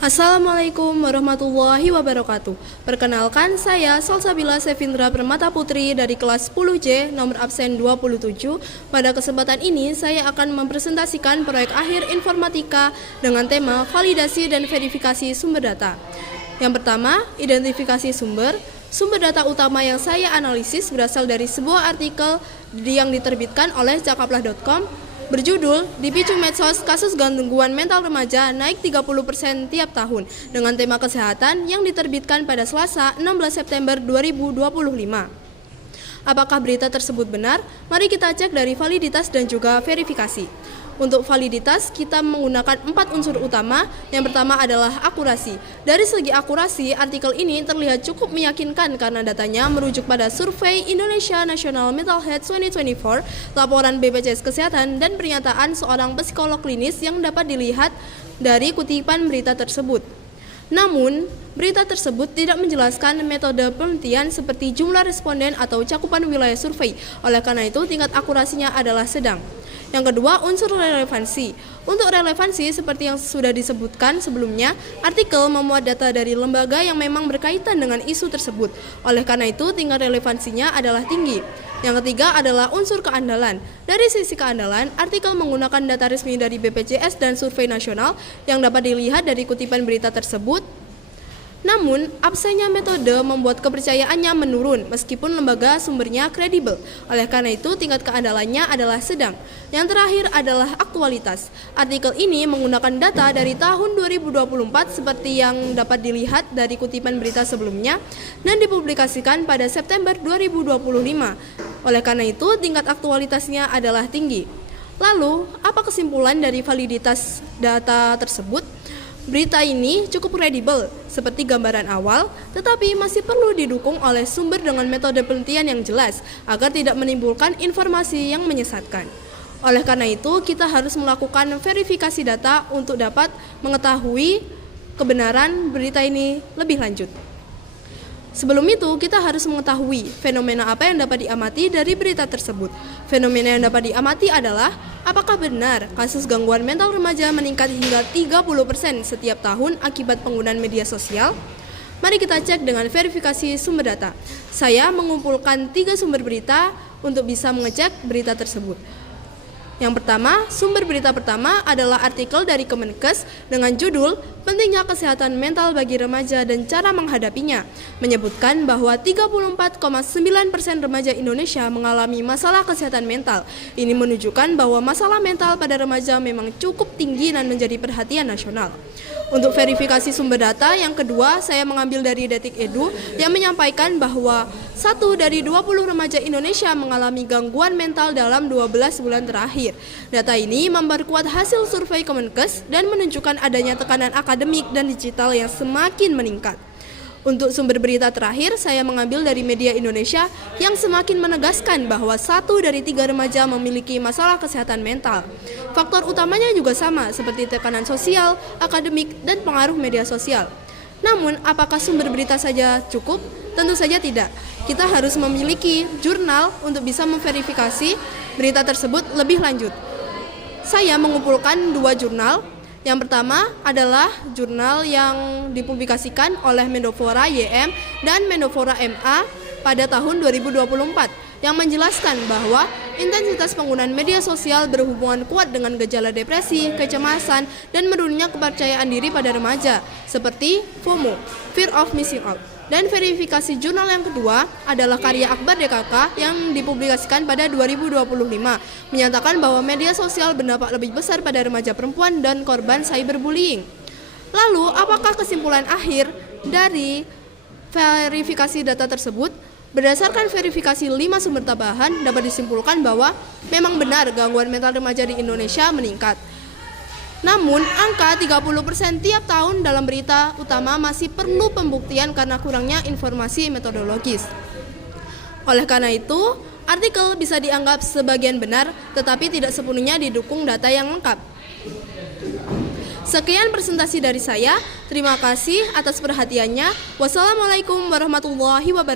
Assalamualaikum warahmatullahi wabarakatuh. Perkenalkan, saya Salsabila Sevindra Permata Putri dari kelas 10J nomor absen 27. Pada kesempatan ini saya akan mempresentasikan proyek akhir informatika dengan tema validasi dan verifikasi sumber data. Yang pertama, identifikasi sumber. Sumber data utama yang saya analisis berasal dari sebuah artikel yang diterbitkan oleh cakaplah.com berjudul "Dipicu Medsos Kasus Gangguan Mental Remaja Naik 30% Tiap Tahun" dengan tema kesehatan yang diterbitkan pada Selasa 16 September 2025. Apakah berita tersebut benar? Mari kita cek dari validitas dan juga verifikasi. Untuk validitas, kita menggunakan 4 unsur utama. Yang pertama adalah akurasi. Dari segi akurasi, artikel ini terlihat cukup meyakinkan karena datanya merujuk pada survei Indonesia National Mental Health 2024, laporan BPJS Kesehatan, dan pernyataan seorang psikolog klinis yang dapat dilihat dari kutipan berita tersebut. Namun, berita tersebut tidak menjelaskan metode penelitian seperti jumlah responden atau cakupan wilayah survei. Oleh karena itu, tingkat akurasinya adalah sedang. Yang kedua, unsur relevansi. Untuk relevansi, seperti yang sudah disebutkan sebelumnya, artikel memuat data dari lembaga yang memang berkaitan dengan isu tersebut. Oleh karena itu, tingkat relevansinya adalah tinggi. Yang ketiga adalah unsur keandalan. Dari sisi keandalan, artikel menggunakan data resmi dari BPJS dan survei nasional yang dapat dilihat dari kutipan berita tersebut. Namun, absennya metode membuat kepercayaannya menurun meskipun lembaga sumbernya kredibel. Oleh karena itu, tingkat keandalannya adalah sedang. Yang terakhir adalah aktualitas. Artikel ini menggunakan data dari tahun 2024 seperti yang dapat dilihat dari kutipan berita sebelumnya dan dipublikasikan pada September 2025. Oleh karena itu, tingkat aktualitasnya adalah tinggi. Lalu, apa kesimpulan dari validitas data tersebut? Berita ini cukup kredibel, seperti gambaran awal, tetapi masih perlu didukung oleh sumber dengan metode penelitian yang jelas, agar tidak menimbulkan informasi yang menyesatkan. Oleh karena itu, kita harus melakukan verifikasi data untuk dapat mengetahui kebenaran berita ini lebih lanjut. Sebelum itu, kita harus mengetahui fenomena apa yang dapat diamati dari berita tersebut. Fenomena yang dapat diamati adalah apakah benar kasus gangguan mental remaja meningkat hingga 30% setiap tahun akibat penggunaan media sosial? Mari kita cek dengan verifikasi sumber data. Saya mengumpulkan 3 sumber berita untuk bisa mengecek berita tersebut. Yang pertama, sumber berita pertama adalah artikel dari Kemenkes dengan judul "Pentingnya Kesehatan Mental Bagi Remaja dan Cara Menghadapinya", menyebutkan bahwa 34,9% remaja Indonesia mengalami masalah kesehatan mental. Ini menunjukkan bahwa masalah mental pada remaja memang cukup tinggi dan menjadi perhatian nasional. Untuk verifikasi sumber data, yang kedua saya mengambil dari Detik.edu yang menyampaikan bahwa 1 dari 20 remaja Indonesia mengalami gangguan mental dalam 12 bulan terakhir. Data ini memperkuat hasil survei Kemenkes dan menunjukkan adanya tekanan akademik dan digital yang semakin meningkat. Untuk sumber berita terakhir, saya mengambil dari Media Indonesia yang semakin menegaskan bahwa 1 dari 3 remaja memiliki masalah kesehatan mental. Faktor utamanya juga sama, seperti tekanan sosial, akademik, dan pengaruh media sosial. Namun, apakah sumber berita saja cukup? Tentu saja tidak. Kita harus memiliki jurnal untuk bisa memverifikasi berita tersebut lebih lanjut. Saya mengumpulkan 2 jurnal. Yang pertama adalah jurnal yang dipublikasikan oleh Mendofora YM dan Mendofora MA pada tahun 2024 yang menjelaskan bahwa intensitas penggunaan media sosial berhubungan kuat dengan gejala depresi, kecemasan, dan menurunnya kepercayaan diri pada remaja, seperti FOMO, Fear of Missing Out. Dan verifikasi jurnal yang kedua adalah karya Akbar DKK yang dipublikasikan pada 2025, menyatakan bahwa media sosial berdampak lebih besar pada remaja perempuan dan korban cyberbullying. Lalu, apakah kesimpulan akhir dari verifikasi data tersebut? Berdasarkan verifikasi 5 sumber tambahan, dapat disimpulkan bahwa memang benar gangguan mental remaja di Indonesia meningkat. Namun, angka 30% tiap tahun dalam berita utama masih perlu pembuktian karena kurangnya informasi metodologis. Oleh karena itu, artikel bisa dianggap sebagian benar, tetapi tidak sepenuhnya didukung data yang lengkap. Sekian presentasi dari saya. Terima kasih atas perhatiannya. Wassalamualaikum warahmatullahi wabarakatuh.